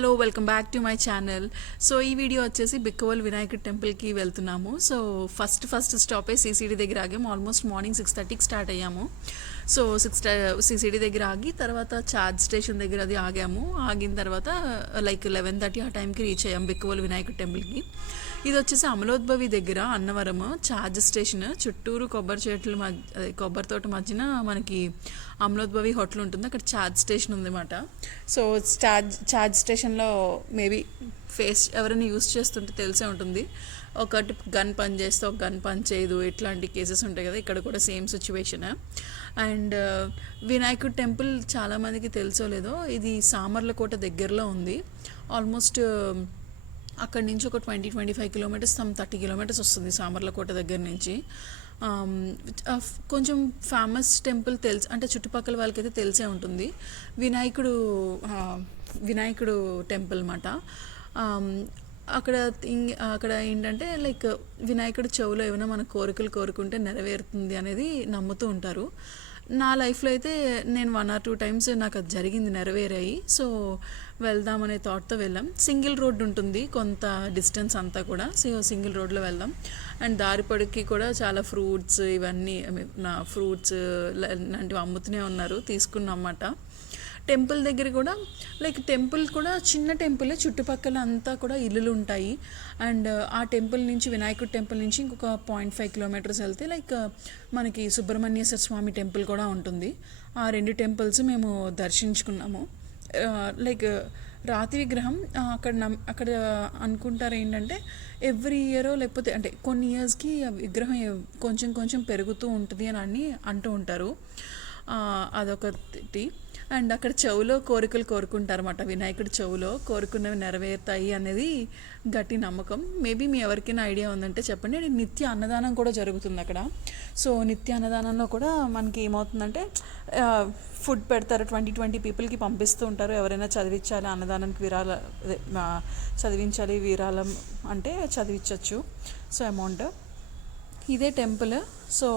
Hello welcome back to my channel. So ఈ video వచ్చేసి బిక్కవోలు వినాయకుడి టెంపుల్కి వెళ్తున్నాము. సో ఫస్ట్ స్టాపేజ్ సిసిడి దగ్గర ఆగాము. ఆల్మోస్ట్ మార్నింగ్ 6:30కి స్టార్ట్ అయ్యాము. సో సిసిడి దగ్గర ఆగి తర్వాత ఛార్జ్ స్టేషన్ దగ్గర అది ఆగాము. ఆగిన తర్వాత లైక్ 11:30 ఆ టైంకి రీచ్ అయ్యాము బిక్కవోలు వినాయకుడి టెంపుల్కి. ఇది వచ్చేసి అమలోద్భవి దగ్గర అన్నవరం ఛార్జ్ స్టేషన్. చుట్టూరు కొబ్బరి చెట్లు కొబ్బరి తోట మధ్యన మనకి అమలోద్భవి హోటల్ ఉంటుంది. అక్కడ ఛార్జ్ స్టేషన్ ఉందన్నమాట. సో ఛార్జ్ స్టేషన్లో మేబీ ఫేస్ ఎవరైనా యూస్ చేస్తుంటే తెలిసే ఉంటుంది. ఒకటి గన్ పని చేస్తే ఒక గన్ పని చేయదు, ఇట్లాంటి కేసెస్ ఉంటాయి కదా. ఇక్కడ కూడా సేమ్ సిచ్యువేషన్. అండ్ వినాయకుడి టెంపుల్ చాలామందికి తెలుసో లేదో, ఇది సామర్లకోట దగ్గరలో ఉంది. ఆల్మోస్ట్ అక్కడి నుంచి ఒక 20-25 కిలోమీటర్స్ 30 కిలోమీటర్స్ వస్తుంది సామర్లకోట దగ్గర నుంచి. కొంచెం ఫేమస్ టెంపుల్ తెలుసు అంటే చుట్టుపక్కల వాళ్ళకైతే తెలిసే ఉంటుంది. వినాయకుడు టెంపుల్ అన్నమాట. అక్కడ ఏంటంటే లైక్ వినాయకుడు చెవులో ఏమైనా మన కోరికలు కోరుకుంటే నెరవేరుతుంది అనేది నమ్ముతూ ఉంటారు. నా లైఫ్లో అయితే నేను 1 or 2 టైమ్స్ నాకు అది జరిగింది, నెరవేరాయి. సో వెళ్దామనే థాట్తో వెళ్ళాం. సింగిల్ రోడ్ ఉంటుంది కొంత డిస్టెన్స్ అంతా కూడా. సో సింగిల్ రోడ్లో వెళ్దాం. అండ్ దారి పొడికి కూడా చాలా ఫ్రూట్స్ ఇవన్నీ ఫ్రూట్స్ లాంటివి అమ్ముతూనే ఉన్నారు, తీసుకున్నాం అన్నమాట. టెంపుల్ దగ్గర కూడా లైక్ టెంపుల్ కూడా చిన్న టెంపులే, చుట్టుపక్కల అంతా కూడా ఇల్లులు ఉంటాయి. అండ్ ఆ టెంపుల్ నుంచి వినాయకుడి టెంపుల్ నుంచి ఇంకొక 0.5 కిలోమీటర్స్ వెళ్తే లైక్ మనకి సుబ్రహ్మణ్యేశ్వర స్వామి టెంపుల్ కూడా ఉంటుంది. ఆ 2 టెంపుల్స్ మేము దర్శించుకున్నాము. లైక్ రాతి విగ్రహం అక్కడ అనుకుంటారు ఏంటంటే ఎవ్రీ ఇయర్ లేకపోతే అంటే కొన్ని ఇయర్స్కి ఆ విగ్రహం కొంచెం కొంచెం పెరుగుతూ ఉంటుంది అని అంటూ ఉంటారు. అదొకటి. అండ్ అక్కడ చెవులో కోరికలు కోరుకుంటారన్నమాట. వినాయకుడి చెవులో కోరుకున్నవి నెరవేరుతాయి అనేది గట్టి నమ్మకం. మేబీ మీ ఎవరికైనా ఐడియా ఉందంటే చెప్పండి. నిత్య అన్నదానం కూడా జరుగుతుంది అక్కడ. సో నిత్య అన్నదానంలో కూడా మనకి ఏమవుతుందంటే ఫుడ్ పెడతారు. 20 పీపుల్కి పంపిస్తూ ఉంటారు. ఎవరైనా చదివించాలి అన్నదానానికి చదివించాలి విరాళం అంటే చదివించవచ్చు. సో అమౌంట్ ఇదే temple. So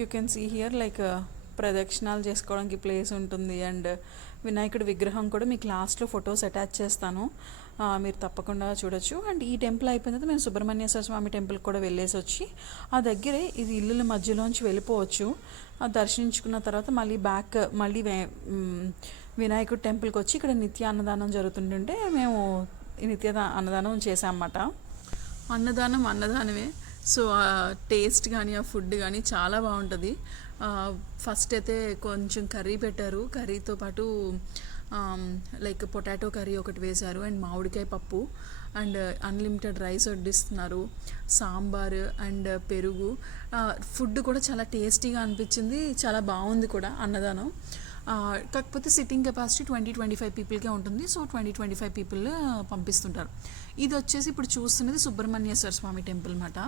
you can see here like ప్రదక్షిణాలు చేసుకోవడానికి ప్లేస్ ఉంటుంది. అండ్ వినాయకుడి విగ్రహం కూడా మీకు లాస్ట్లో ఫొటోస్ అటాచ్ చేస్తాను, మీరు తప్పకుండా చూడొచ్చు. అండ్ ఈ టెంపుల్ అయిపోయిన తర్వాత మేము సుబ్రహ్మణ్యేశ్వర స్వామి టెంపుల్కి కూడా వెళ్ళేసి వచ్చి ఆ దగ్గరే ఇది ఇల్లుల మధ్యలోంచి వెళ్ళిపోవచ్చు. దర్శించుకున్న తర్వాత మళ్ళీ వినాయకుడి టెంపుల్కి వచ్చి ఇక్కడ నిత్య అన్నదానం జరుగుతుంటుంటే మేము నిత్య అన్నదానం చేసామన్నమాట. అన్నదానమే. సో ఆ టేస్ట్ కానీ ఆ ఫుడ్ కానీ చాలా బాగుంటుంది. ఫస్ట్ అయితే కొంచెం కర్రీ పెట్టారు. కర్రీతో పాటు లైక్ పొటాటో కర్రీ ఒకటి వేశారు. అండ్ మామిడికాయ పప్పు అండ్ అన్లిమిటెడ్ రైస్ వడ్డిస్తున్నారు, సాంబార్ అండ్ పెరుగు. ఫుడ్ కూడా చాలా టేస్టీగా అనిపించింది, చాలా బాగుంది కూడా అన్నదానం. కాకపోతే సిట్టింగ్ కెపాసిటీ 20-25 పీపుల్కే ఉంటుంది. సో 20-25 పీపుల్ పంపిస్తుంటారు. ఇది వచ్చేసి ఇప్పుడు చూస్తున్నది సుబ్రహ్మణ్యేశ్వర స్వామి టెంపుల్ అన్నమాట.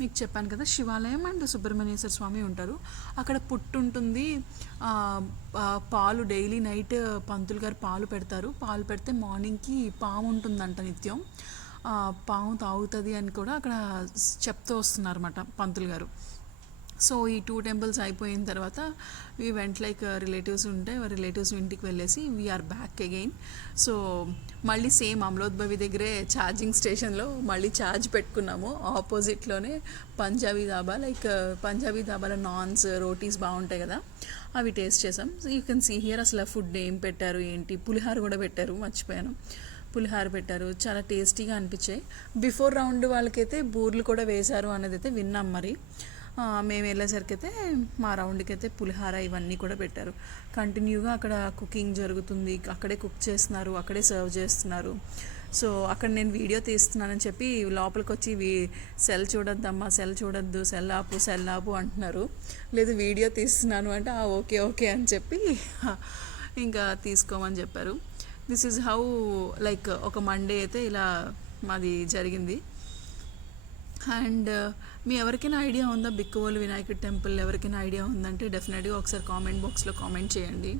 మీకు చెప్పాను కదా శివాలయం అండ్ సుబ్రహ్మణ్యేశ్వర స్వామి ఉంటారు. అక్కడ పుట్టు ఉంటుంది. పాలు డైలీ నైట్ పంతులు గారు పాలు పెడతారు. పాలు పెడితే మార్నింగ్కి పాము ఉంటుందంట నిత్యం. పాము తాగుతుంది అని కూడా అక్కడ చెప్తూ వస్తున్నారు అన్నమాట పంతులు గారు. సో ఈ 2 టెంపుల్స్ అయిపోయిన తర్వాత వీ వెంట్ లైక్ రిలేటివ్స్ ఉంటే రిలేటివ్స్ ఇంటికి వెళ్ళేసి వీఆర్ బ్యాక్ అగైన్. సో మళ్ళీ సేమ్ అమలోద్భవి దగ్గరే ఛార్జింగ్ స్టేషన్లో మళ్ళీ ఛార్జ్ పెట్టుకున్నాము. ఆపోజిట్లోనే పంజాబీ ధాబా. లైక్ పంజాబీ ధాబాలో నాన్స్ రోటీస్ బాగుంటాయి కదా, అవి టేస్ట్ చేసాం. యూ కెన్ సీ హియర్ అసలు ఫుడ్ ఏం పెట్టారు ఏంటి. పులిహార కూడా పెట్టారు, మర్చిపోయాను. పులిహార పెట్టారు, చాలా టేస్టీగా అనిపించాయి. బిఫోర్ రౌండ్ వాళ్ళకైతే బూర్లు కూడా వేశారు అనేది అయితే విన్నాం. మరి మేము వెళ్ళేసరికి అయితే మా రౌండ్కి అయితే పులిహార ఇవన్నీ కూడా పెట్టారు. కంటిన్యూగా అక్కడ కుకింగ్ జరుగుతుంది, అక్కడే కుక్ చేస్తున్నారు, అక్కడే సర్వ్ చేస్తున్నారు. సో అక్కడ నేను వీడియో తీస్తున్నానని చెప్పి లోపలికి వచ్చి సెల్ చూడొద్దమ్మా, సెల్ చూడొద్దు, సెల్ ఆపు అంటున్నారు. లేదు వీడియో తీస్తున్నాను అంటే ఓకే అని చెప్పి ఇంకా తీసుకోమని చెప్పారు. దిస్ ఈజ్ హౌ లైక్ ఒక మండే అయితే ఇలా మాది జరిగింది. అండ్ మీ ఎవరికైనా ఐడియా ఉందా బిక్కవోలు వినాయకుడి టెంపుల్? ఎవరికైనా ఐడియా ఉందంటే డెఫినెట్గా ఒకసారి కామెంట్ బాక్స్లో కామెంట్ చేయండి.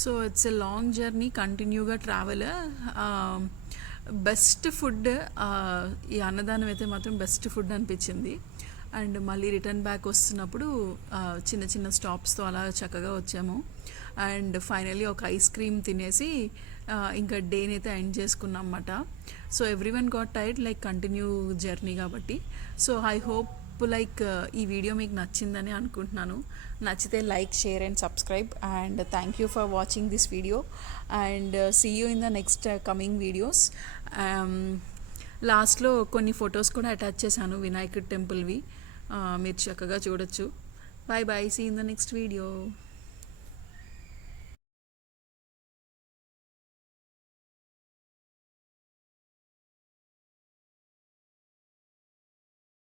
So it's a long journey, కంటిన్యూగా ట్రావెల్. బెస్ట్ ఫుడ్ ఈ అన్నదానం అయితే మాత్రం బెస్ట్ ఫుడ్ అనిపించింది. అండ్ మళ్ళీ రిటర్న్ బ్యాక్ వస్తున్నప్పుడు చిన్న చిన్న స్టాప్స్తో అలా చక్కగా వచ్చాము. అండ్ ఫైనల్లీ ఒక ఐస్ క్రీమ్ తినేసి ఇంకా డేని అయితే ఎండ్ చేసుకున్నాం అన్నమాట. So every one got tired like continue journey కాబట్టి. సో ఐ హోప్ లైక్ ఈ వీడియో మీకు నచ్చిందని అనుకుంటున్నాను. నచ్చితే like, share and subscribe and thank you for watching this video and see you in the next coming videos. లాస్ట్లో కొన్ని photos కూడా attach చేశాను వినాయకుడి టెంపుల్వి, మీరు చక్కగా చూడొచ్చు. Bye bye, see in the next video.